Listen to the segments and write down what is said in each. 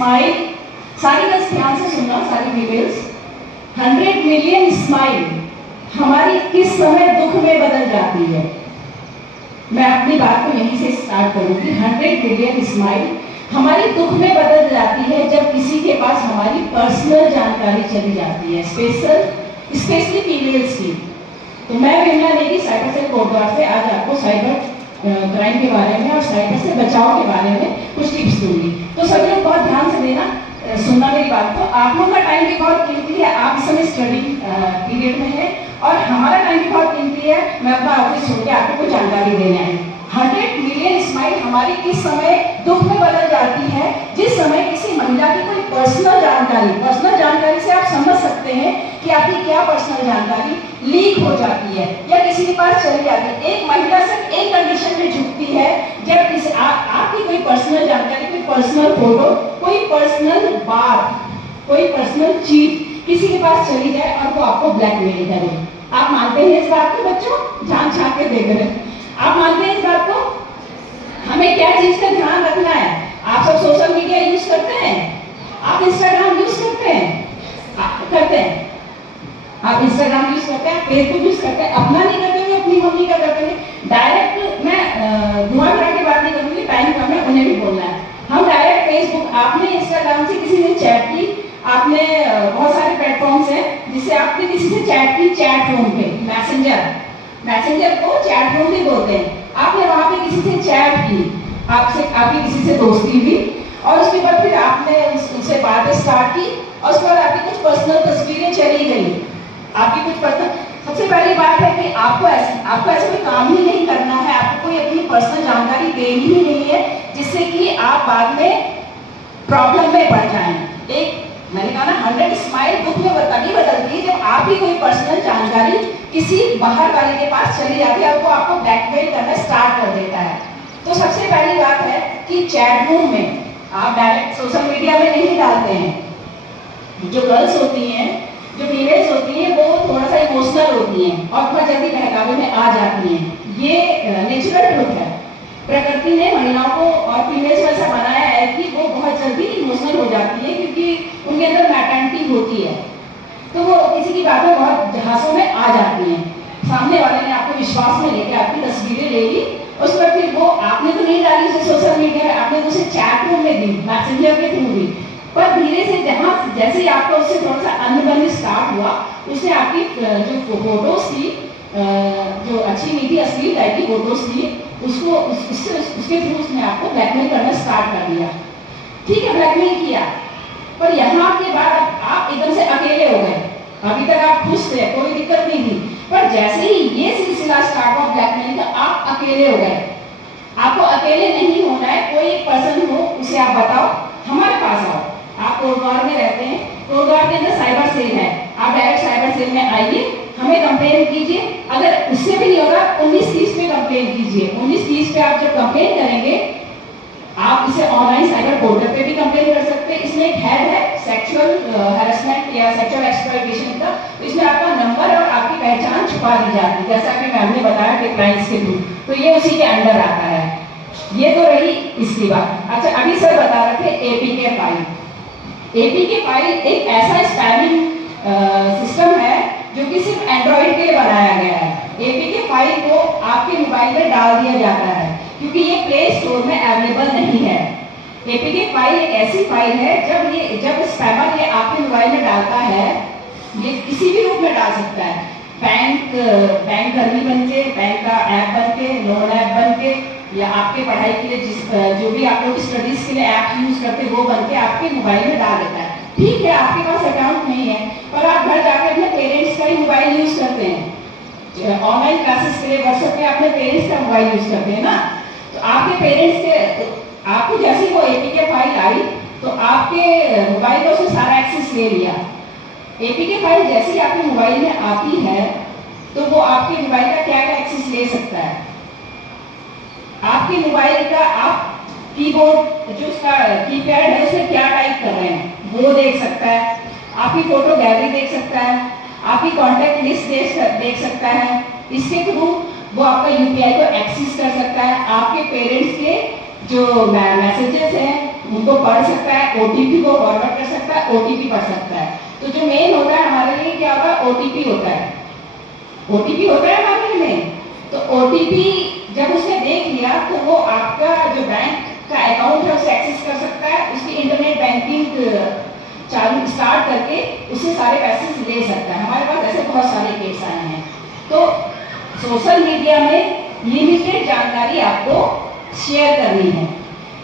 Smile, सारी बस ध्यान से सुनना सारी डिटेल्स। 100 मिलियन स्माइल हमारी किस समय दुख में बदल जाती है? मैं अपनी बात को यहीं से स्टार्ट करूंगी। 100 मिलियन स्माइल हमारी दुख में बदल जाती है जब किसी के पास हमारी पर्सनल जानकारी चली जाती है, स्पेशली फीमेल्स की। तो मैं विमला नेगी साइबर सेल कोटद्वार से आज आपको साइबर क्राइम के बारे में और साइबर से बचाव के बारे में कुछ टिप्स दूंगी। तो सभी लोग बहुत ध्यान से देना, सुनना मेरी बात को। आप लोगों का टाइम भी बहुत कीमती है, आप इस समय स्टडी पीरियड में है और हमारा टाइम भी बहुत कीमती है। मैं अपना ऑफिस छोड़ के आपको कुछ जानकारी देने आई। 100 मिलियन स्माइल हमारी किस समय दुख में बदल जाती है? जिस समय किसी महिला की कोई पर्सनल जानकारी से आप समझ सकते हैं कि आपकी क्या पर्सनल जानकारी लीक हो जाती है या किसी के पास चली जाती है। एक महिला सिर्फ एक कंडीशन में झुकती है, जब किसी आपकी कोई पर्सनल जानकारी, कोई पर्सनल फोटो, कोई पर्सनल बात, कोई पर्सनल चीज किसी के पास चली जाए और वो आपको ब्लैकमेल करे। आप मानते हैं इस बात को बच्चों? जान छान के देख रहे हैं। आप मानते हैं इस बात को? हमें क्या चीज का ध्यान रखना है? आप सब सोशल मीडिया यूज करते हैं? आप इंस्टाग्राम यूज करते हैं? करते हैं। आप इंस्टाग्राम यूज करते हैं, फेसबुक यूज करते हैं। अपना नहीं करते हुए अपनी मम्मी का करते हैं। डायरेक्ट मैं धुआं भरा के बात नहीं करूंगी, टाइम कम है, उन्हें भी बोलना है। हम डायरेक्ट फेसबुक, आपने इंस्टाग्राम से किसी ने चैट की, आपने बहुत सारे प्लेटफॉर्म्स हैं जिससे आपने किसी से चैट की, चैट रूम पे, मैसेंजर को चैट रूम भी बोलते हैं। आपने वहां पे किसी से चैट की, आपकी किसी से दोस्ती हुई और उसके बाद फिर आपने उससे बातें स्टार्ट की और उसके बाद आपकी कुछ पर्सनल तस्वीरें चली गई, आपकी कुछ पर्सनल। सबसे पहली बात है कि आपको ऐसा कोई काम ही नहीं करना है, आपको कोई अपनी पर्सनल जानकारी देनी ही नहीं है जिससे कि आप बाद में प्रॉब्लम में पड़ जाएं। एक मैंने कहा ना, 100 स्माइल दुख में तभी बदलती है जब आपकी कोई पर्सनल जानकारी किसी बाहर वाले के पास चली जाती है और वो आपको ब्लैकमेल करना स्टार्ट कर देता है। तो सबसे पहली बात है कि चैट रूम में आप डायरेक्ट सोशल मीडिया में नहीं डालते हैं। जो गर्ल्स होती हैं, जो फीमेल्स होती हैं, वो थोड़ा सा इमोशनल होती हैं और बहुत जल्दी बहकावे में आ जाती हैं। ये नेचुरल ट्रुथ है। प्रकृति ने महिलाओं को और फीमेल्स को ऐसा बनाया है कि वो बहुत जल्दी इमोशनल हो जाती है क्योंकि उनके अंदर मैटर्निटी होती है। तो वो किसी की बातों बहुत जहाज़ों में आ जाती हैं। सामने वाले ने आपको विश्वास में लेके आपकी तस्वीरें ले ली, उस पर फिर वो आपने तो नहीं डाली उसे सोशल मीडिया में, आपने उसे चैट रूम में दी, मैसेंजर के थ्रू दी। पर धीरे से जैसे ही आपको उससे थोड़ा सा अनबन स्टार्ट हुआ, उसने आपकी जो फोटोज थी, जो अच्छी नहीं थी, असली टाइप की फोटोज थी, उसके थ्रू उसने आपको ब्लैकमेल करना स्टार्ट कर दिया। ठीक है, ब्लैकमेल किया, पर यहाँ के बाद आप एकदम से अकेले हो गए। अभी तक आप खुश थे, कोई दिक्कत नहीं थी, पर जैसे ही ये सिलसिला स्टार्ट हुआ ब्लैकमेल का, आप अकेले हो गए। आपको अकेले नहीं होना है, कोई एक पर्सन हो, उसे आप बताओ, हमारे पास आओ। आप कोटद्वार में रहते हैं, कोटद्वार के अंदर साइबर सेल है, आप डायरेक्ट साइबर सेल में आइए, हमें कंप्लेन कीजिए। अगर उससे भी नहीं होगा, 1930 पे कंप्लेन कीजिए। 1930 पे आप जब कंप्लेन करेंगे, आप इसे ऑनलाइन साइबर पोर्टल पे भी कंप्लेन कर सकते हैं। इसमें एक हेड है सेक्सुअल हैरेसमेंट या सेक्सुअल एक्सप्लॉयटेशन का, तो इसमें आपका नंबर और आपकी पहचान छुपा दी जाती है, जैसा कि मैम ने बताया कि क्लाइंट्स के थ्रू, तो ये उसी के अंडर आता है। ये तो रही इसकी बात। अच्छा, अभी सर बता रहे थे एपीके फाइल। एपीके फाइल एक ऐसा स्पैमिंग सिस्टम है जो कि सिर्फ एंड्रॉइड के लिए बनाया गया है। एपीके फाइल को आपके मोबाइल में डाल दिया जाता है क्योंकि ये प्ले स्टोर में अवेलेबल नहीं है। एपीके फाइल एक ऐसी फाइल है, जब स्पैमर ये आपके मोबाइल में डालता है, ये किसी भी रूप में डाल सकता है, बैंक कर्मी बन के, बैंक का ऐप बन के, लोन ऐप बन के, या आपके पढ़ाई के लिए जो भी आप लोग स्टडीज के लिए ऐप यूज करते हैं वो बन के आपके मोबाइल में डाल देता है। ठीक है, आपके पास अकाउंट नहीं है, पर आप घर जाके अपने पेरेंट्स का ही मोबाइल यूज करते हैं। ऑनलाइन क्लासेस के लिए व्हाट्सएप पे अपने पेरेंट्स का मोबाइल यूज करते हैं ना, तो आपके पेरेंट्स के आपको जैसे ही वो एपीके फाइल आई तो आपके मोबाइल में उसने सारा एक्सेस ले लिया। एपीके फाइल जैसे ही आपके मोबाइल में आती है तो वो आपके मोबाइल का क्या क्या एक्सेस ले सकता है। आपके मोबाइल का आप कीबोर्ड जो उसका कीपैड है उसमें क्या टाइप कर रहे हैं वो देख सकता है, आपकी फोटो गैलरी देख सकता है, आपकी कॉन्टैक्ट लिस्ट देख सकता है। इसके थ्रू वो आपका यूपीआई को एक्सेस कर सकता है। आपके पेरेंट्स के जो मैसेजेस हैं उनको पढ़ सकता है, ओटीपी को फॉरवर्ड कर सकता है, ओटीपी पढ़ सकता है। तो जो मेन होता है हमारे लिए क्या होता है, ओटीपी होता है। ओटीपी होता है हमारे लिए में, तो ओटीपी जब उसने देख लिया तो वो आपका जो बैंक का अकाउंट है उसे एक्सेस कर सकता है, उसकी इंटरनेट बैंकिंग चालू स्टार्ट करके उससे सारे पैसे ले सकता है। हमारे पास ऐसे बहुत सारे केस आए हैं। तो सोशल मीडिया में लिमिटेड जानकारी आपको शेयर करनी है।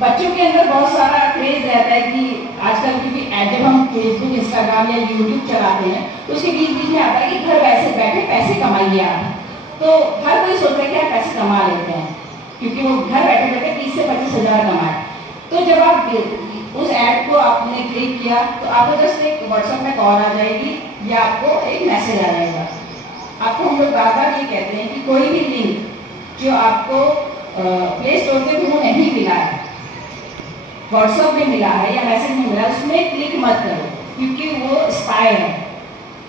बच्चों के अंदर बहुत सारा क्रेज रहता है कि आजकल क्योंकि जब हम फेसबुक, इंस्टाग्राम या यूट्यूब चलाते हैं तो उसके बीच बीच में आता है कि घर वैसे बैठे पैसे कमाइए आप। तो हर कोई सोचता है कि आप पैसे कमा लेते हैं, क्योंकि वो घर बैठे बैठे 30 से 25 हज़ार कमाए। तो जब आप उस ऐड को आपने क्लिक किया तो आपको जस्ट एक व्हाट्सएप में कॉल आ जाएगी या आपको एक मैसेज आ जाएगा। आपको हम लोग बार बार ये कहते हैं कि कोई भी लिंक जो आपको प्ले स्टोर के थ्रू नहीं मिला है, व्हाट्सएप में मिला है या मैसेज में मिला है, उसमें क्लिक मत करो, क्योंकि वो स्पाई है।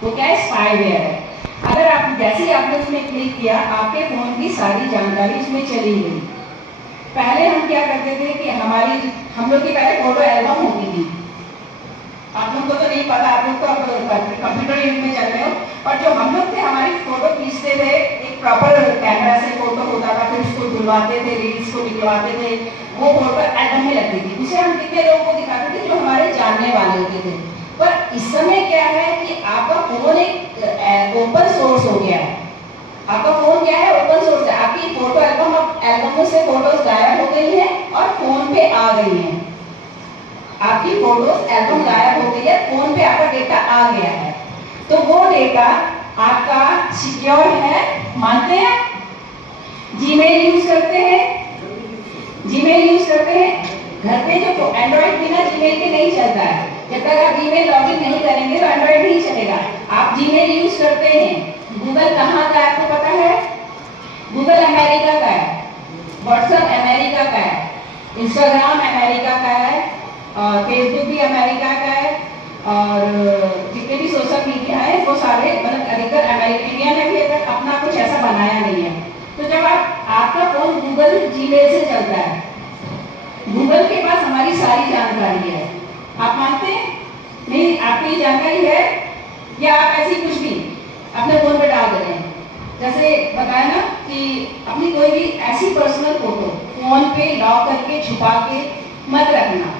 वो क्या है, स्पाईवेयर है। अगर आप जैसे ही आपने उसमें क्लिक किया, आपके फोन की सारी जानकारी उसमें चली गई। पहले हम क्या करते थे कि हम लोग की पहले फोटो एल्बम होती थी। आप लोग को तो नहीं पता, आप लोग तो अब कंप्यूटर युग में चल रहे हो, पर जो हम लोग थे हमारी फोटो खींचते थे, एक प्रॉपर कैमरा से फोटो होता था, फिर उसको धुलवाते थे, रील्स को निकलवाते थे, वो फोटो एल्बम में लगती थी। उसे हम कितने लोगों को दिखाते थे जो हमारे जानने वाले होते थे। पर इस समय क्या है कि आपका फोन एक ओपन सोर्स हो गया है। आपका फोन क्या है, ओपन सोर्स है। आपकी फोटो एल्बम, एल्बम से फोटोज गायब हो गई है और फोन पे आ गई है। आपकी फोटोज एल्बम गायब हो गई है, फोन पे आपका डेटा आ गया है। तो वो डेटा आपका सिक्योर है, मानते हैं? जीमेल यूज करते हैं, जीमेल यूज करते हैं। घर पे जो एंड्रॉइड बिना जीमेल के नहीं चलता है। जब तक आप जीमेल लॉगिन नहीं करेंगे तो एंड्रॉइड नहीं चलेगा। आप जीमेल यूज करते हैं। गूगल कहाँ का है आपको पता है? गूगल अमेरिका का है, व्हाट्सएप अमेरिका का है, इंस्टाग्राम अमेरिका का है, और फेसबुक भी अमेरिका का है, और जितने भी सोशल मीडिया है वो सारे मतलब अधिकतर अमेरिका। इंडिया ने भी अगर अपना कुछ ऐसा बनाया नहीं है। तो जब आपका फोन गूगल जीमेल से चलता है, गूगल के पास हमारी सारी जानकारी है। आप मानते हैं? नहीं, आपकी जानकारी है या आप ऐसी कुछ भी अपने फोन पे डाल देते हैं? जैसे बताया ना कि अपनी कोई भी ऐसी पर्सनल फोटो फोन पे लॉक करके छुपा के मत रखना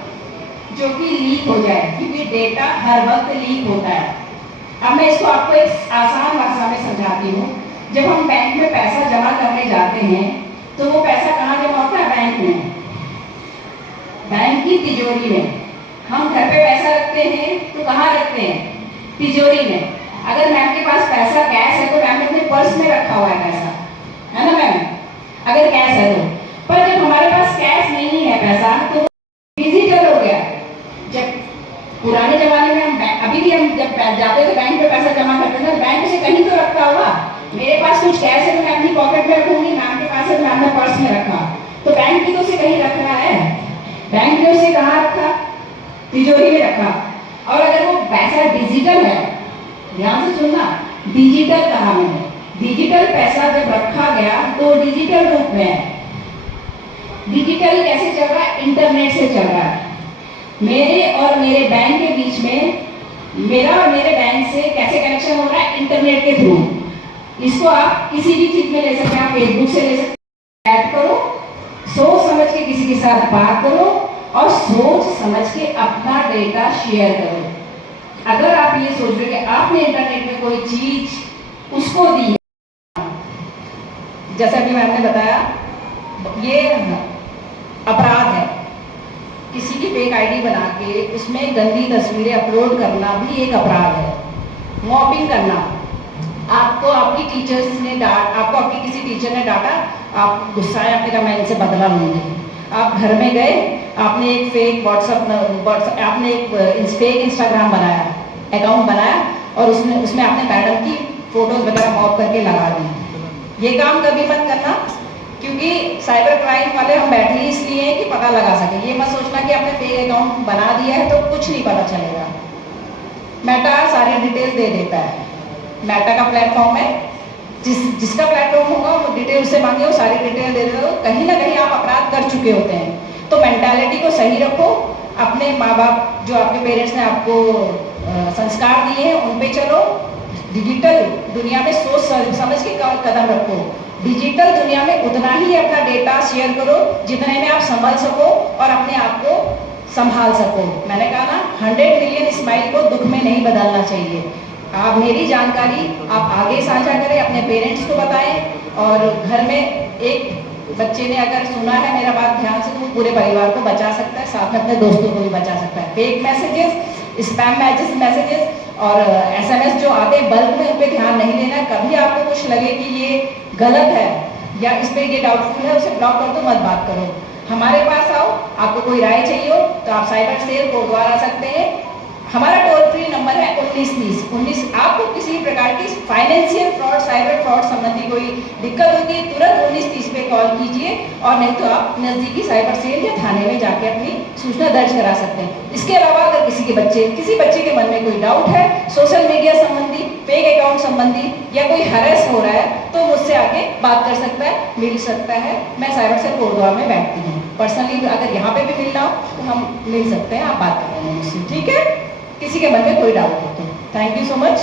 जो कि लीक हो जाए, क्योंकि डेटा हर वक्त लीक होता है। अब मैं इसको आपको एक आसान भाषा में समझाती हूँ। जब हम बैंक में पैसा जमा करने जाते हैं तो वो पैसा कहाँ जमा होता है? बैंक में, बैंक की तिजोरी में। हम घर पे पैसा रखते हैं तो कहाँ रखते हैं? तिजोरी में। अगर मैम के पास पैसा कैश है तो मैम ने अपने पर्स में रखा हुआ है पैसा, है ना मैम? अगर कैश है तो। पर जब हमारे पास कैश नहीं है पैसा तो डिजिटल हो गया। जब पुराने जमाने में हम अभी भी हम जब जाते थे बैंक में पैसा जमा करते थे, बैंक से कहीं तो रखता होगा। मेरे पास कुछ कैश है तो मैं अपनी पॉकेट में रखूंगी, मैम के पास है तो मैम ने पर्स में रखा। तो बैंक भी तो उसे कहीं रख रहा है। बैंक ने उसे कहाँ रखा? तिजोरी में रखा। और अगर वो पैसा डिजिटल है, ध्यान से सुनना, डिजिटल कहा मैंने, डिजिटल पैसा जब रखा गया तो डिजिटल रूप में है। डिजिटल कैसे चल रहा है? इंटरनेट से चल रहा है। मेरे और मेरे बैंक के बीच में, मेरा और मेरे बैंक से कैसे कनेक्शन हो रहा है? इंटरनेट के थ्रू। इसको आप किसी भी चीज में ले सकते हैं, आप फेसबुक से ले सकते हैं। ऐड करो, सोच समझ के किसी के साथ बात करो और सोच समझ के अपना डेटा शेयर करो। अगर आप ये सोच रहे कि आपने इंटरनेट में कोई चीज उसको दी है, जैसा कि मैंने बताया, ये अपराध है। किसी की फेक आईडी बना के उसमें गंदी तस्वीरें अपलोड करना भी एक अपराध है। मॉबिंग करना, आपको आपकी टीचर्स ने आपको आपकी किसी टीचर ने डांटा, आप गुस्सा है, आपने कहा मैं इनसे बदला लूंगी। आप घर में गए, आपने एक फेक व्हाट्सएप आपने एक फेक इंस्टाग्राम बनाया, अकाउंट बनाया और उसमें आपने मैडम की फोटोज वगैरह मॉप करके लगा दी। ये काम कभी मत करना, क्योंकि साइबर क्राइम वाले हम बैठे ही इसलिए हैं कि पता लगा सके। ये मत सोचना कि आपने फेक अकाउंट बना दिया है तो कुछ नहीं पता चलेगा। मेटा सारी डिटेल दे देता है। मेटा का प्लेटफॉर्म है, जिसका प्लेटफॉर्म होगा वो डिटेल उससे मांगे, वो सारी डिटेल दे दो। कहीं ना कहीं आप अपराध कर चुके होते हैं। तो मेंटालिटी को सही रखो, अपने माँ बाप जो आपके पेरेंट्स ने आपको संस्कार दिए हैं उन पे चलो। डिजिटल दुनिया में सोच समझ के कदम रखो। डिजिटल दुनिया में उतना ही अपना डेटा शेयर करो जितने में आप संभल सको और अपने आप को संभाल सको। मैंने कहा ना, 100 मिलियन स्माइल को दुख में नहीं बदलना चाहिए। आप मेरी जानकारी आप आगे साझा करें, अपने पेरेंट्स को बताएं और घर में एक बच्चे ने अगर सुना है मेरा बात ध्यान से तो वो पूरे परिवार को बचा सकता है, साथ में अपने दोस्तों को भी बचा सकता है। फेक मैसेजेस, स्पैम मैसेजेस और SMS जो आते हैं बल्क में, उन पे ध्यान नहीं देना। कभी आपको कुछ लगे कि ये गलत है या इस पे ये डाउटफुल है, उसे ब्लॉक कर दो, मत बात करो। हमारे पास आओ, आपको कोई राय चाहिए हो तो आप साइबर सेल कोटद्वार आ सकते हैं। हमारा टोल फ्री नंबर है 1930। आपको किसी प्रकार की फाइनेंशियल फ्रॉड, साइबर फ्रॉड संबंधी कोई दिक्कत होगी तुरंत 1930 पे कॉल कीजिए, और नहीं तो आप नज़दीकी साइबर सेल या थाने में जाके अपनी सूचना दर्ज करा सकते हैं। इसके अलावा अगर किसी बच्चे के मन में कोई डाउट है सोशल मीडिया संबंधी, फेक अकाउंट संबंधी या कोई हैरेस हो रहा है तो मुझसे आके बात कर सकता है, मिल सकता है। मैं साइबर सेल कोटद्वार में बैठती हूँ। पर्सनली अगर यहाँ पे भी मिलना हो तो हम मिल सकते हैं, आप बात कर रहे हैं मुझसे, ठीक है? किसी के मन में कोई डाउट हो तो। Thank you so much.